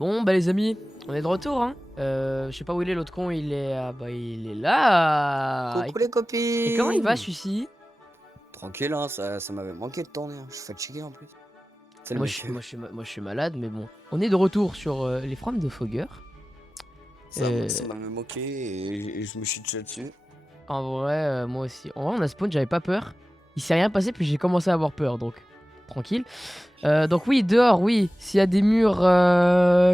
Bon bah les amis, on est de retour hein. Je sais pas où il est l'autre con, il est bah il est là. Coucou les Et comment il va copines. celui-ci? Tranquille hein, ça m'avait manqué de tourner, hein. Je suis fatigué en plus. C'est le Moi mec. je suis malade mais bon. On est de retour sur les forums de Fogger. Ça m'avait manqué et je me suis déjà dessus. En vrai moi aussi. En vrai on a spawn, j'avais pas peur. Il s'est rien passé puis j'ai commencé à avoir peur donc tranquille. Donc oui dehors oui, s'il y a des murs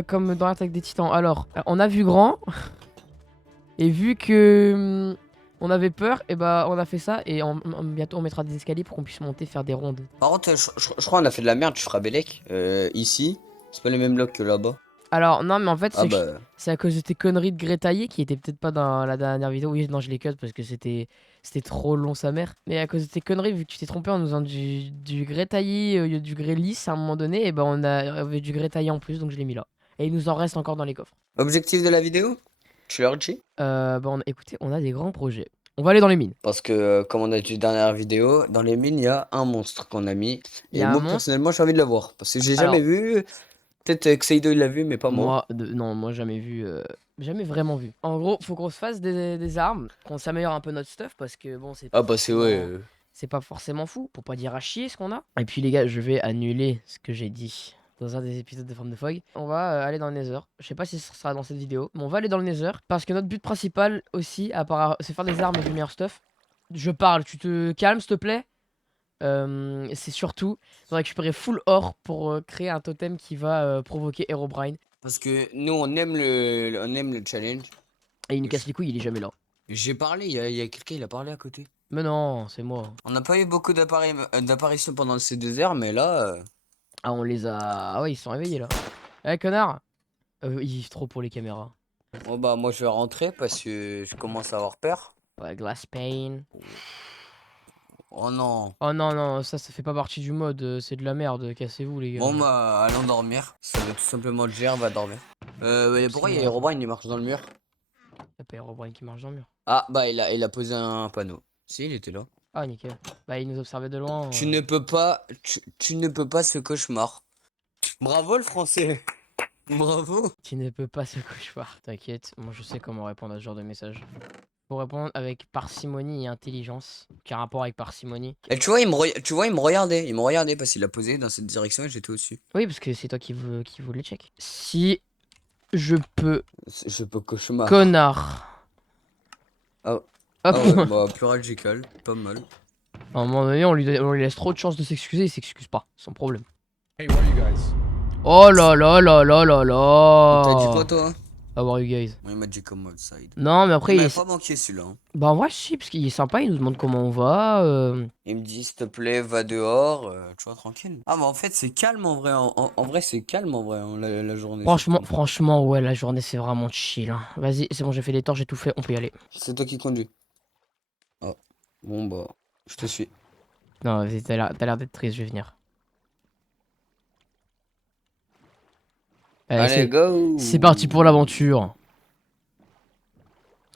comme dans l'attaque des titans. Alors on a vu grand. Et vu que on avait peur, et bah on a fait ça et bientôt on mettra des escaliers pour qu'on puisse monter faire des rondes. Par contre, je crois qu'on a fait de la merde, tu feras Bellec. Ici, c'est pas les mêmes blocs que là-bas. Alors non mais en fait Ah bah. c'est à cause de tes conneries de Grétaillé qui étaient peut-être pas dans la dernière vidéo. Oui non je les cut parce que c'était trop long sa mère. Mais à cause de tes conneries vu que tu t'es trompé en nous faisant du Grétaillé au lieu du grès lisse à un moment donné, et bah on avait du Grétaillé en plus donc je l'ai mis là. Et il nous en reste encore dans les coffres. Objectif de la vidéo? Tu leur dis? Bah écoutez on a des grands projets. On va aller dans les mines. Parce que, comme on a dit dernière vidéo, dans les mines, il y a un monstre qu'on a mis. Il y Et a un moi, monstre. personnellement, j'ai envie de le voir. Parce que j'ai jamais Alors vu. Peut-être Xeido il l'a vu, mais pas moi. Non, moi jamais vu, jamais vraiment vu. En gros, faut qu'on se fasse des armes, qu'on s'améliore un peu notre stuff parce que bon, Ah bah c'est ouais. c'est pas forcément fou, pour pas dire à chier ce qu'on a. Et puis les gars, je vais annuler ce que j'ai dit dans un des épisodes de Forme de Fog. On va aller dans le Nether. Je sais pas si ce sera dans cette vidéo, mais on va aller dans le Nether parce que notre but principal aussi, à part c'est faire des armes et du meilleur stuff. Je parle, tu te calmes s'il te plaît. C'est surtout de récupérer full or pour créer un totem qui va provoquer Herobrine. Parce que nous, on aime le challenge. Et il nous casse les couilles, il est jamais là. J'ai parlé, il y a quelqu'un, il a parlé à côté. Mais non, c'est moi. On n'a pas eu beaucoup d'apparitions pendant ces 2 heures, mais là. Ah, on les a. Ah ouais, ils se sont réveillés là. Eh, connard! Ils vivent trop pour les caméras. Bon bah, moi je vais rentrer parce que je commence à avoir peur. Ouais, Glass Pane. Oh non. Oh non, non, ça fait pas partie du mode. C'est de la merde. Cassez-vous, les gars. Bon bah, allons dormir. Ça veut tout simplement Ger va dormir. Mais pourquoi il y a Herobrine, il marche dans le mur? Y'a pas Herobrine qui marche dans le mur. Ah bah, il a posé un panneau. Si, il était là. Ah, nickel. Bah, il nous observait de loin. Tu ne peux pas, tu ne peux pas ce cauchemar. Bravo le français. Bravo. Tu ne peux pas ce cauchemar. T'inquiète, moi je sais comment répondre à ce genre de message. Faut répondre avec parcimonie et intelligence. Quel rapport avec parcimonie? Et tu vois, il me regardait. Il me regardait parce qu'il a posé dans cette direction et j'étais au-dessus. Oui, parce que c'est toi qui voulais check. Si je peux. Je peux cauchemar. Connard. Ah, Hop. ah ouais, bah, plus radical. Pas mal. À un moment donné, on lui laisse trop de chances de s'excuser, il s'excuse pas, sans problème. Hey, where are you guys? Oh là là là là là là. T'as dit quoi, toi? How are you guys? Moi, il m'a dit comme outside. Non, mais après, Il m'a pas manqué celui-là. Hein. bah en vrai, si, parce qu'il est sympa, il nous demande comment on va. Il me dit, s'il te plaît, va dehors. Tu vois, tranquille. Ah, mais en fait, c'est calme en vrai. En vrai, c'est calme en vrai, hein, la journée. Franchement, ouais, la journée, c'est vraiment chill. Hein. Vas-y, c'est bon, j'ai fait les torches, j'ai tout fait, on peut y aller. C'est toi qui conduis. Oh. Bon, bah, je te suis. Non, vas-y, t'as l'air d'être triste, je vais venir. Allez, go! C'est parti pour l'aventure.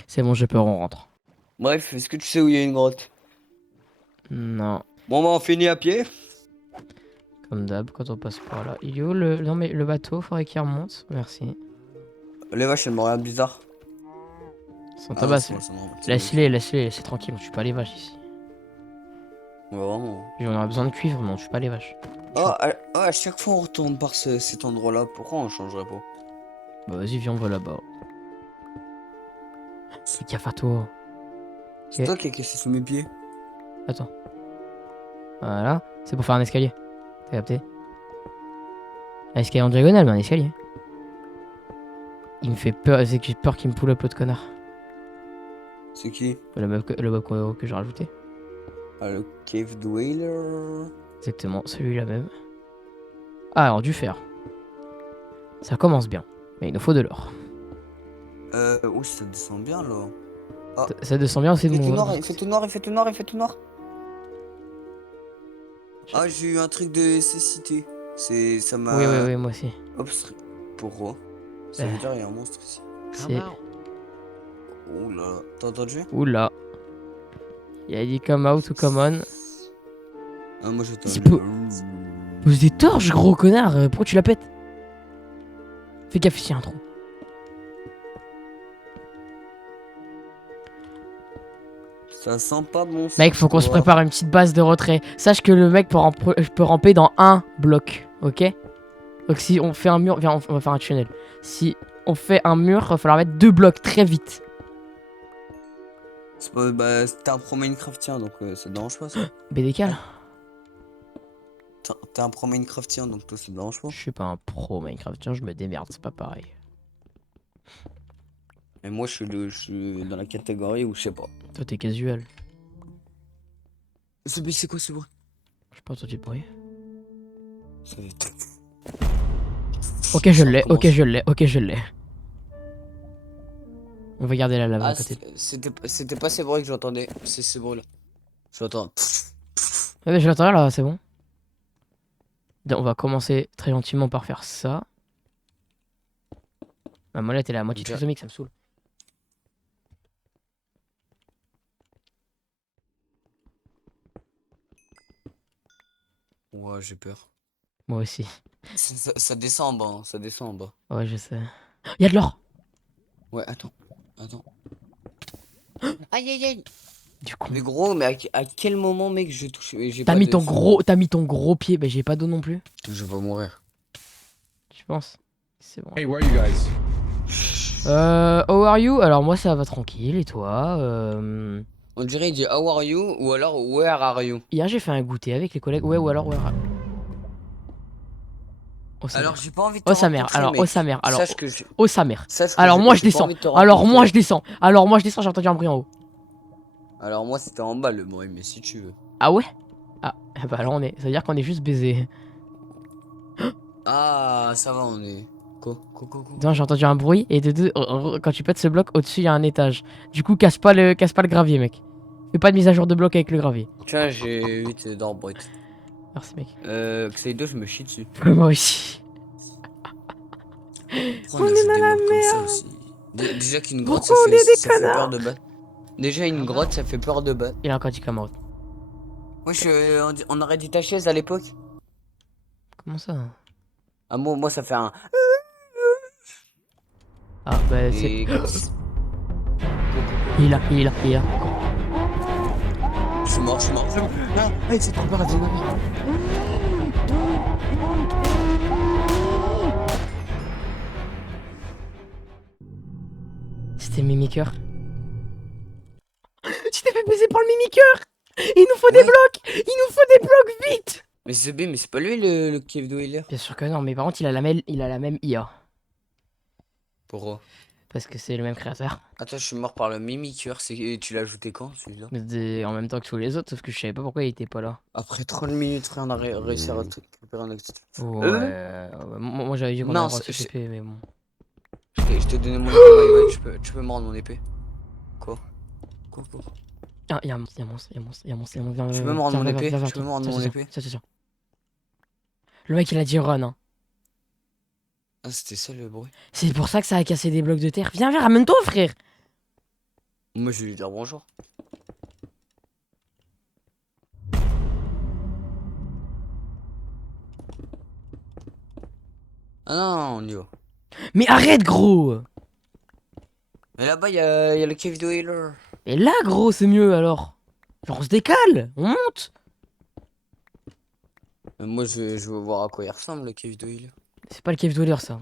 C'est bon, j'ai peur, on rentre. Bref, est-ce que tu sais où il y a une grotte? Non. Bon, bah, on finit à pied. Comme d'hab, quand on passe par là. Il est où le... Non, mais le bateau, faudrait qu'il remonte. Merci. Les vaches, elles me regardent bizarre. Sans Ah, tabac, c'est bon, c'est bon, c'est laisse-les, laisse-les tranquille, on tue pas les vaches ici. bon. Ouais, vraiment. Et on a besoin de cuivre, mais on tue pas les vaches. Oh, à chaque fois on retourne par cet endroit-là, pourquoi on changerait pas? Bah vas-y, viens, on va là-bas. Fais gaffe à toi. C'est toi qui as cassé sous mes pieds. Attends. Voilà, c'est pour faire un escalier. T'as capté? Un escalier en diagonale, mais un escalier. Il me fait peur, c'est que j'ai peur qu'il me pull up l'autre connard. C'est qui? Le mob que j'ai rajouté. Ah, le Cave Dweller. Exactement, celui-là même. Ah, alors du fer. Ça commence bien, mais il nous faut de l'or. Oui, ça descend bien là. Ah. Ça descend bien, c'est Il fait tout bon. noir, il fait tout noir, il fait tout noir, il fait tout noir. Ah, j'ai eu un truc de cécité. Ça m'a. Oui, moi aussi. Hop, pourquoi? Ça veut dire qu'il y a un monstre ici. C'est. Oh là là, t'as entendu? Oula. Il a dit come out ou come on. Ah, moi j'attends. Pose des torches, gros connard. Pourquoi tu la pètes? Fais gaffe s'il y a un trou. Ça sent pas bon. Mec, faut qu'on se prépare une petite base de retrait. Sache que le mec peut ramper dans un bloc, ok? Donc si on fait un mur, viens, on va faire un tunnel. Si on fait un mur, il va falloir mettre 2 blocs très vite. Bah, t'es un pro Minecraftien, donc ça te dérange pas ça. BDK. T'es un pro Minecraftien, donc toi ça te dérange pas. Je suis pas un pro Minecraft, tiens, je me démerde, c'est pas pareil. Et moi je suis dans la catégorie où je sais pas. Toi t'es casual. C'est quoi ce bruit? Je sais pas entendu de bruit. Ça fait... Ok, je l'ai, ok, commence. je l'ai, ok, je l'ai. On va garder la lave à Ah, côté. c'était pas ces bruits que j'entendais, c'est ce bruit là. J'entends. Ah, mais je l'entends là, c'est bon. On va commencer très gentiment par faire ça. Ah, moi là, t'es la moitié Déjà. trisomique, ça me saoule. Ouais, j'ai peur. Moi aussi. Ça descend en bas, hein, ça descend en bas. Ouais, je sais. Y'a de l'or! Ouais, attends. Aïe aïe aïe. Du coup. Mais gros, mais à quel moment, mec, je touche. T'as mis ton gros pied. Bah, j'ai pas d'eau non plus. Je vais mourir. Je pense. C'est bon. Hey, where are you guys? How are you? Alors, moi, ça va tranquille. Et toi? On dirait il dit how are you ou alors where are you. Hier, j'ai fait un goûter avec les collègues. Ouais, ou alors, Oh, sa Alors mère. j'ai pas envie de te Oh, sa mère. rencontrer, Alors, mec. oh, sa mère. Alors, Sache que j'ai- oh, sa mère. sache que Alors, moi, je j'ai pas descends. envie de te Alors, moi, rencontrer. je descends. Alors, moi, je descends. J'ai entendu un bruit en haut. Alors moi c'était en bas le bruit, mais si tu veux. Ah ouais? Ah, bah là, ça veut dire qu'on est juste baisé. Ah, ça va, on est. Quoi. Non, j'ai entendu un bruit et de deux, quand tu pètes ce bloc, au-dessus il y a un étage. Du coup, casse pas le gravier, mec. Fais pas de mise à jour de bloc avec le gravier. Tiens, j'ai 8 d'arbre. Merci, mec. Xaido, je me chie dessus. Moi aussi. Pourquoi on ajoute des mobs comme ça aussi? Déjà qu'une grotte Pourquoi on est des ça fait connards? peur de battre. Déjà une grotte ça fait peur de battre. Il a encore dit come out. Wesh, on aurait dit ta chaise à l'époque. Comment ça? Ah moi ça fait un. Ah, bah c'est. Et... Il est là. Je suis mort. Ah, c'est trop peur, C'était Mimiqueur. Tu t'es fait baiser par le Mimiqueur! Il nous faut des blocs! Il nous faut des blocs vite! Mais c'est pas lui le Cave Dweller. Bien sûr que non, mais par contre, il a la même IA. Pourquoi? Parce que c'est le même créateur. Attends, je suis mort par le mimiqueur. Tu l'as ajouté quand celui-là? En même temps que tous les autres, sauf que je savais pas pourquoi il était pas là. Après 30 minutes, frère, on a réussi à récupérer un extra. Ouais, moi j'avais dit qu'on Non, avait reçu épée, mais bon. Je t'ai donné mon épée, ouais, tu peux me rendre mon épée. Quoi? Ah, y'a un monstre, viens, Tu peux me rendre mon viens, épée? viens, Tu peux me rendre mon épée? Tiens. Le mec il a dit run, hein. Ah, c'était ça le bruit. C'est pour ça que ça a cassé des blocs de terre. Viens, ramène-toi, frère. Moi, je vais lui dire bonjour. Ah non, on y va. Mais arrête, gros. Mais là-bas, il y a le Cave Dweller. Et là, gros, c'est mieux alors. Genre, on se décale, on monte. Moi, je veux voir à quoi il ressemble le Cave Dweller. C'est pas le cave dweller, ça.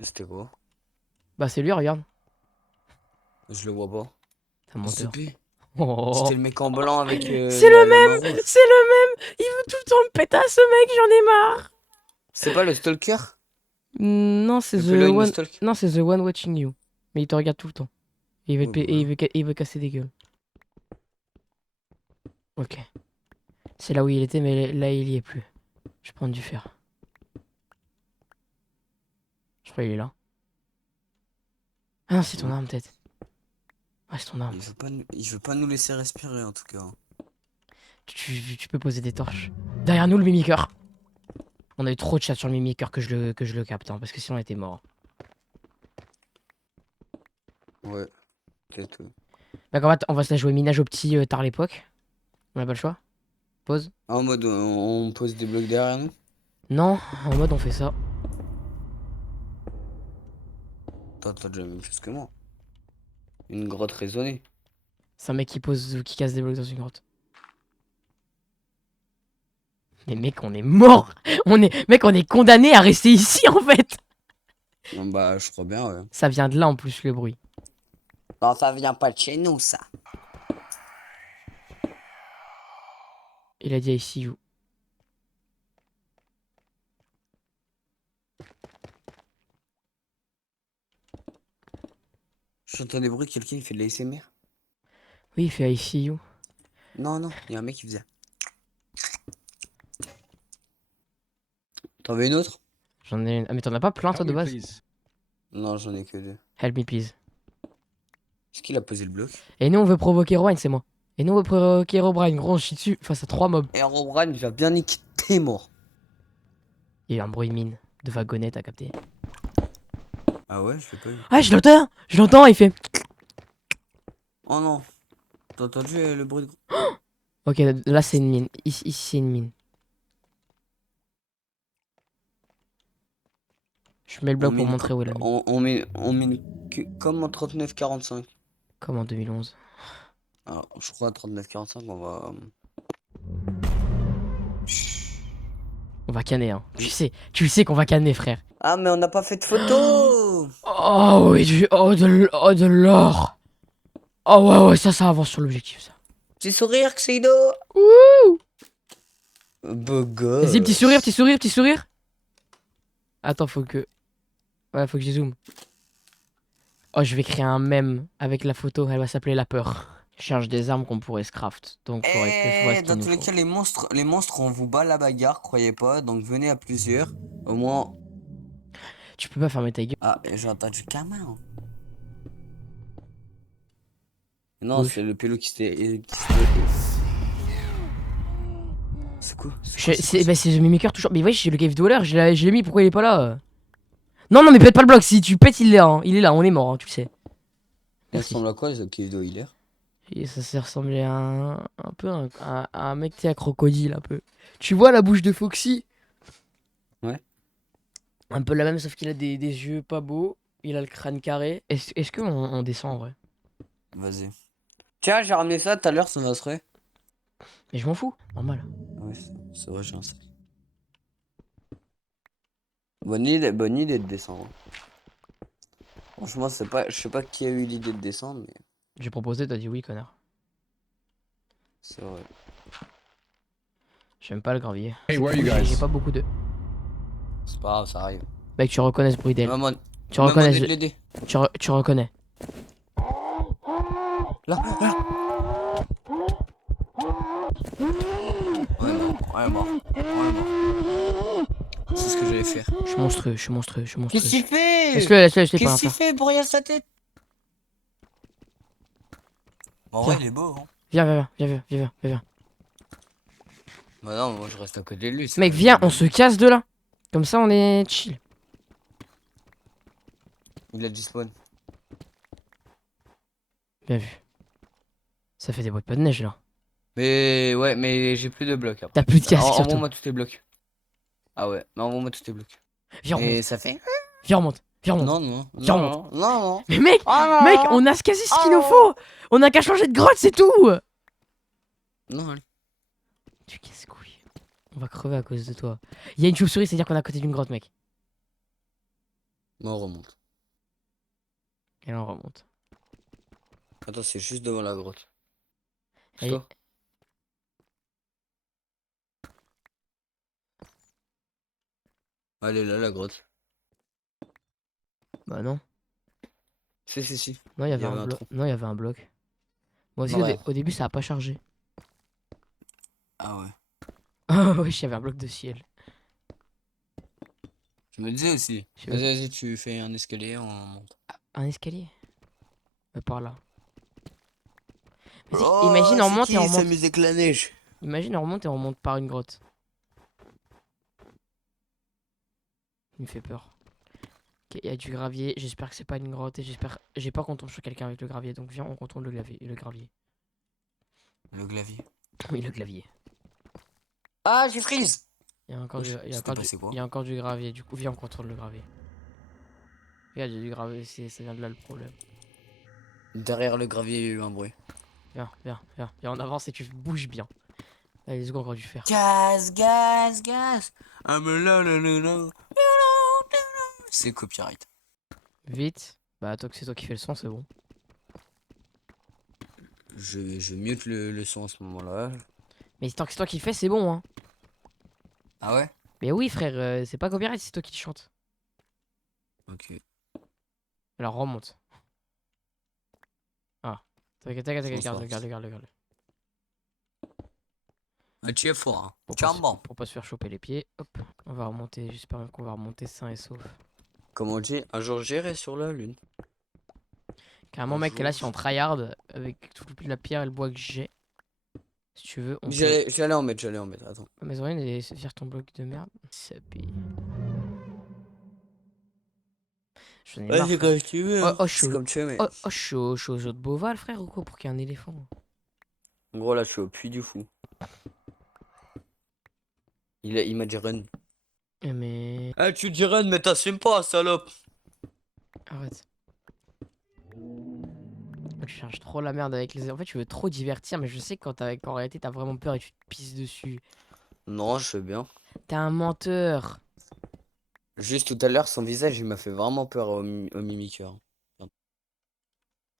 C'était quoi? Bah, c'est lui, regarde. Je le vois pas. C'est un menteur. Oh. C'était le mec en blanc avec. C'est le même. Il veut tout le temps me péter à ce mec, j'en ai marre. C'est pas le Stalker? Non, c'est The The One Watching You. Mais il te regarde tout le temps. Et il veut, Oh, il veut casser des gueules. Ok. C'est là où il était, mais là il y est plus. Je vais prendre du fer. Je crois qu'il est là. Ah non, c'est ton arme, peut-être. Ouais, c'est ton arme. Il veut pas nous laisser respirer en tout cas. Tu peux poser des torches. Derrière nous, le mimiqueur. On a eu trop de chat sur le mimiqueur que je le capte, hein, parce que sinon on était mort. Ouais, peut-être. D'accord, on va se la jouer minage au petit tard l'époque. On a pas le choix. Pause. En mode on pose des blocs derrière nous? Non, en mode on fait ça. T'as déjà la même chose que moi. Une grotte raisonnée. C'est un mec qui casse des blocs dans une grotte. Mais mec, on est mort. Mec, on est condamné à rester ici en fait. Bah, je crois bien, ouais. Ça vient de là en plus le bruit. Non, ça vient pas de chez nous, ça. Il a dit ici you. J'entends des bruits, quelqu'un il fait de l'ASMR. Oui, il fait ICU. Non, non, il y a un mec qui faisait. T'en veux une autre? J'en ai une. Ah, mais t'en as pas plein toi de base? Non, j'en ai que deux. Help me please. Est-ce qu'il a posé le bloc? Et nous on veut provoquer Rowan, c'est moi. Et nous on veut provoquer Robrine. Gros, on chie dessus face à 3 mobs. Et Herobrine, il va bien niquer tes morts. Il y a eu un bruit mine de wagonnette à capter. Ah ouais, je l'ai pas eu. Ah, je l'entends! Je l'entends, il fait. Oh non. T'as entendu le bruit de... Ok, là c'est une mine. Ici c'est une mine. Je mets le bloc pour montrer où est la mine. On mine comme en 39-45. Comme en 2011. Alors, je crois à 39-45, on va... On va canner, hein. Tu sais qu'on va canner, frère. Ah, mais on n'a pas fait de photo. Oh oui, oh, de l'or. Oh ouais, ouais, ça avance sur l'objectif, ça. Petit sourire, Xido. Wouh! Beau Vas-y, petit gosse. sourire, petit sourire, petit sourire. Attends, faut que. Ouais, faut que je zoome. Oh, je vais créer un mème avec la photo, elle va s'appeler La Peur. Je cherche des armes qu'on pourrait scraft, donc faudrait que je vois ce qu'il Dans nous tous les faut. cas, les monstres, on vous bat la bagarre, croyez pas. Donc venez à plusieurs. Au moins. Tu peux pas fermer ta gueule. Ah, j'ai entendu Kama. Non, Gauche. c'est le pélo qui s'était. C'est quoi? C'est The Mimicker toujours. Mais ouais, j'ai le Cave Dweller, je l'ai mis, pourquoi il est pas là? Non, non, mais pète pas le bloc, si tu pètes, il est là, hein. Il est là, on est mort, hein, tu le sais. Il Merci. ressemble à quoi, ce Kevdo Healer? Et ça s'est ressemblé à un peu à un mec, tu sais, à crocodile, un peu. Tu vois la bouche de Foxy? Ouais. Un peu la même, sauf qu'il a des yeux pas beaux. Il a le crâne carré. Est-ce qu'on on descend en vrai? Vas-y. Tiens, j'ai ramené ça tout à l'heure, ça va serait. Mais je m'en fous, normal. Ouais, c'est vrai, j'ai un sac. Bonne idée de descendre. Franchement, c'est pas, je sais pas qui a eu l'idée de descendre, mais J'ai proposé, t'as dit oui, connard. c'est vrai. J'aime pas le gravier. Hey, where are you J'ai guys? pas beaucoup de. C'est pas grave, ça arrive. Mec, tu reconnais ce bruit d'aile. Maman, Tu maman reconnais. de l'aider. Tu reconnais. Là, là. Ouais, mort. Ouais, mort. C'est ce que j'allais faire. Je suis monstrueux, je suis monstrueux, je suis monstrueux. Qu'est-ce qu'il fait? Laisse-le pas Qu'est-ce qu'il faire. fait pour rien sa tête? En vrai, Tiens. il est beau, hein. Viens. Bah non, moi je reste à côté de lui. Mec, viens, on se casse de là. Comme ça, on est chill. Il a du spawn. Bien vu. Ça fait des boîtes pas de neige là. Mais ouais, mais j'ai plus de blocs après. T'as plus de casque surtout. Envoie-moi tous tes blocs. Ah ouais, mais envoie-moi tous tes blocs. Viens, Et remonte. ça fait? Viens, remonte. Non, non, Viens, non, remonte. non, non. Mais mec, Ah, mec, non. on a quasi ce qu'il nous faut. On a qu'à changer de grotte, c'est tout. Non, allez. Tu casse-couille. On va crever à cause de toi. Il y a une chauve-souris, c'est-à-dire qu'on est à côté d'une grotte, mec. Non, on remonte. Et là, on remonte. Attends, c'est juste devant la grotte. C'est Allez. toi? Allez, là, la grotte. Bah non. Si. Non, il y avait avait un un bloc. trou. Non, il y avait un bloc. Moi aussi, Ouais. au début, ça a pas chargé. Ah ouais. Ah oui, il y avait un bloc de ciel. Je me disais aussi. Je sais même- Vas-y, tu fais un escalier, on monte. Un escalier. Par là. Vas-y, Oh, imagine, on c'est remonte qui et on remonte. s'amuse avec la neige? Imagine, on remonte et on remonte par une grotte. Il me fait peur. Ok, il y a du gravier. J'espère que c'est pas une grotte et j'ai peur qu'on tombe sur quelqu'un avec le gravier. Donc viens, on contourne le gravier. Le clavier. Oui, le clavier. Ah, j'ai freeze! Il y a encore Wesh, il y a c'était encore passé quoi? il y a encore du gravier. Du coup, viens, on contrôle le gravier. Regarde, j'ai du gravier, ça vient de là le problème. Derrière le gravier, il y a eu un bruit. Viens, viens, viens. Viens, on avance et tu bouges bien. Allez, let's go, encore du fer. Gaz, gaz, gaz. C'est copyright. Vite. Bah, toi, que c'est toi qui fais le son, c'est bon. Je mute le son à ce moment-là. Mais tant que c'est toi qui le fais, c'est bon, hein. Ah ouais? Mais oui, frère, c'est pas copyright, c'est toi qui le chante. Ok. Alors, remonte. Ah. T'inquiète, t'inquiète, Je m'en t'inquiète, sors. regarde. Ah, tu es fort, hein. Pour Tu es pas, un bon. pour pas se faire choper les pieds. Hop. On va remonter, j'espère qu'on va remonter sain et sauf. Comme on dit, un jour j'irai sur la lune. Carrément, Un mec, là, jour. si on tryhard avec toute la pierre et le bois que j'ai, si tu veux, on peut. J'allais en mettre, attends. Ah, mais Zorin, et se faire ton bloc de merde. Ça paye. J'en ai Ouais, marre, c'est frère. comme tu veux, Oh, hein. oh, je suis C'est au... comme tu veux, mais. Oh, oh, je suis au zoo de Beauval, frère, ou quoi, pour qu'il y ait un éléphant. En gros, là, je suis au puits du fou. Il m'a dit run. Mais... Ah, tu dis run, mais t'assumes pas, salope. Arrête. Tu cherches trop la merde avec les... En fait, tu veux trop divertir, mais je sais que qu'en réalité, t'as vraiment peur et tu te pisses dessus. Non, je sais bien. T'es un menteur. Juste tout à l'heure, son visage, il m'a fait vraiment peur au mimiqueur.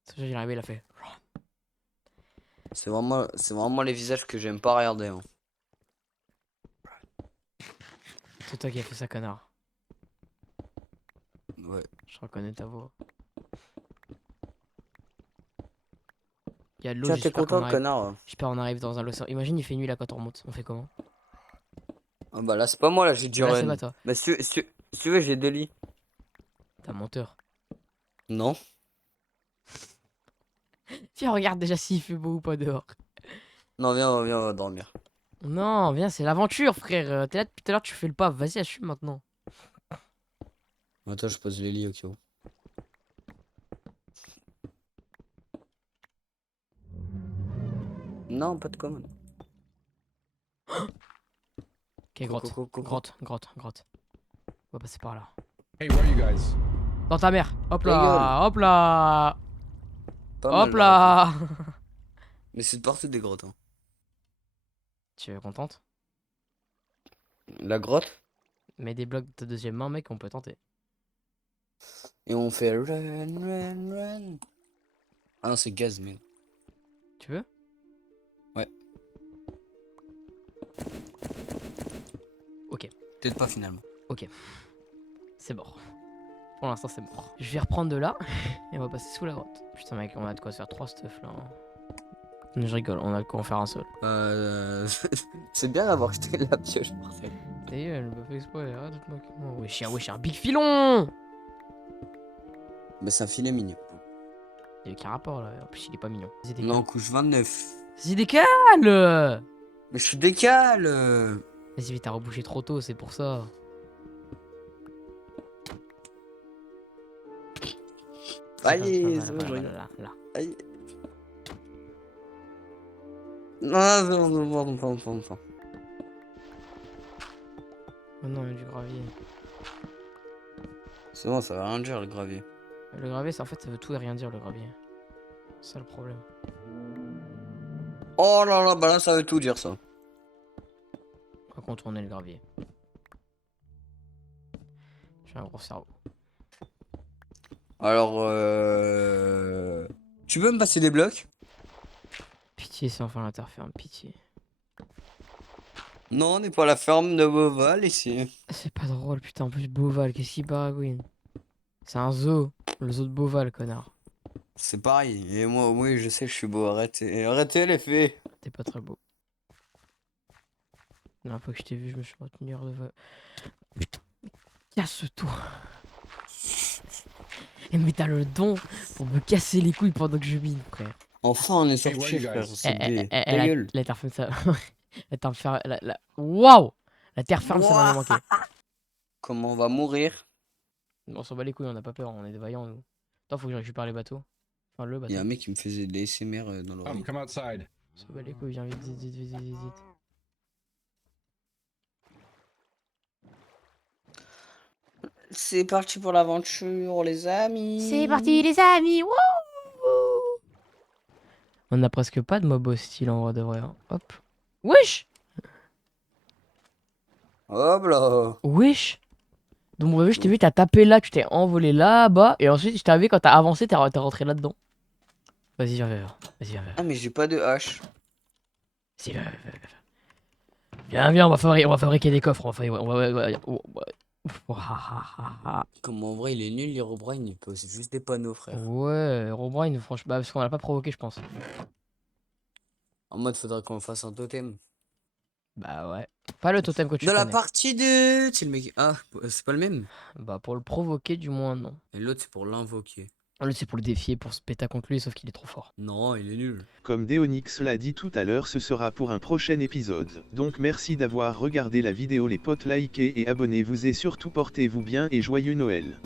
Ce que j'ai arrivé, il a fait... C'est vraiment les visages que j'aime pas regarder, hein. C'est toi qui as fait ça, connard. Ouais. Je reconnais ta voix. Il y a de l'eau, Tiens, t'es j'espère qu'on content, arrive... connard, hein. J'espère qu'on arrive dans un océan. Imagine, il fait nuit là quand on remonte. On fait comment? Ah bah là, c'est pas moi, là, j'ai dit Là, c'est pas run. toi. Mais si tu veux, j'ai 2 lits. T'es un menteur. Non. Tiens, regarde déjà s'il fait beau ou pas dehors. Non, viens, on va dormir. Non, viens, c'est l'aventure, frère. T'es là depuis tout à l'heure, tu fais le pas. Vas-y, assume maintenant. Attends, je pose les lits au cas où. Non, pas de commande. Ok, grotte. Coco. Grotte. On va passer par là. Hey, where are you guys? Dans ta mère. Hop Ta gueule. là. Hop là. Pas mal, Hop la réponse. là. Mais c'est de partout des grottes, hein. Tu es contente? La grotte. Mets des blocs de deuxième main, mec, on peut tenter. Et on fait run. Ah non, c'est gaz, mais. Tu veux? Ouais. Ok, Peut-être pas finalement. c'est mort. Pour l'instant, c'est mort. Je vais reprendre de là et on va passer sous la grotte. Putain, mec, on a de quoi se faire 3 stuff là, hein. Je rigole, on a de quoi en faire un seul. C'est bien d'avoir jeté la pioche par terre. Et elle m'a fait exprès, arrête de te moquer de moi. Wesh, un big filon! Mais c'est un filet mignon. Il y a aucun rapport là, en plus il est pas mignon. Vas-y, décale. Non, couche 29. Vas-y, décale! Mais je suis décale. Vas-y, mais t'as rebouché trop tôt, c'est pour ça. Aïe, c'est bon, je rigole. Aïe. Non. Oh non, il y a du gravier. C'est bon, ça va rien dire le gravier. Le gravier, ça, en fait, ça veut tout et rien dire, le gravier. C'est ça le problème. Oh là là, bah là, ça veut tout dire ça. On va contourner le gravier. J'ai un gros cerveau. Alors, tu peux me passer des blocs? Pitié, c'est enfin la terre ferme, pitié. Non, on n'est pas à la ferme de Beauval ici. C'est pas drôle, putain, en plus, Beauval, qu'est-ce qu'il baragouine? C'est un zoo, le zoo de Beauval, connard. C'est pareil. Et moi, oui, je sais, je suis beau. Arrêtez les faits. T'es pas très beau. La dernière fois que je t'ai vu, je me suis retenu hors de... Putain, casse-toi. Et mais t'as le don pour me casser les couilles pendant que je mine, frère. Enfin, on est Hey, where sorti, you frère. guys? C'est des... Ta gueule. La terre ferme, ça... la terre ferme... Waouh. La terre ferme, ça m'avait manqué. Comment on va mourir? On s'en bat les couilles, on n'a pas peur, on est des vaillants, nous. Attends, faut que je récupère les bateaux. Enfin, le Il y bateau. a un mec qui me faisait des SMR dans l'oreille. Come outside. On s'en bat les couilles, viens vite. C'est parti pour l'aventure, les amis. C'est parti les amis. Wouh. On a presque pas de mob hostile en vrai de vrai. Hein. Hop. Wesh. Hop là. Wesh. Donc ouais, je t'ai vu, t'as tapé là, tu t'es envolé là-bas. Et ensuite, je t'ai vu quand t'as avancé, t'es rentré là-dedans. Vas-y, viens, viens. Vas-y, viens, viens. Ah, mais j'ai pas de hache. Si, viens, viens, viens, viens. Viens, viens, on va fabriquer des coffres. Comme en vrai, il est nul, Herobrine, il pose juste des panneaux, frère. Ouais, Herobrine, franchement, bah, parce qu'on l'a pas provoqué, je pense. En mode, faudrait qu'on fasse un totem. Bah ouais. Pas le totem que tu Dans la connais. partie 2, c'est le mec. Ah, c'est pas le même. Bah pour le provoquer, du moins, non. Et l'autre, c'est pour l'invoquer. Lui, c'est pour le défier, pour se péter contre lui, sauf qu'il est trop fort. Non, il est nul. Comme Deonyx l'a dit tout à l'heure, ce sera pour un prochain épisode. Donc merci d'avoir regardé la vidéo les potes, likez et abonnez-vous et surtout portez-vous bien et joyeux Noël.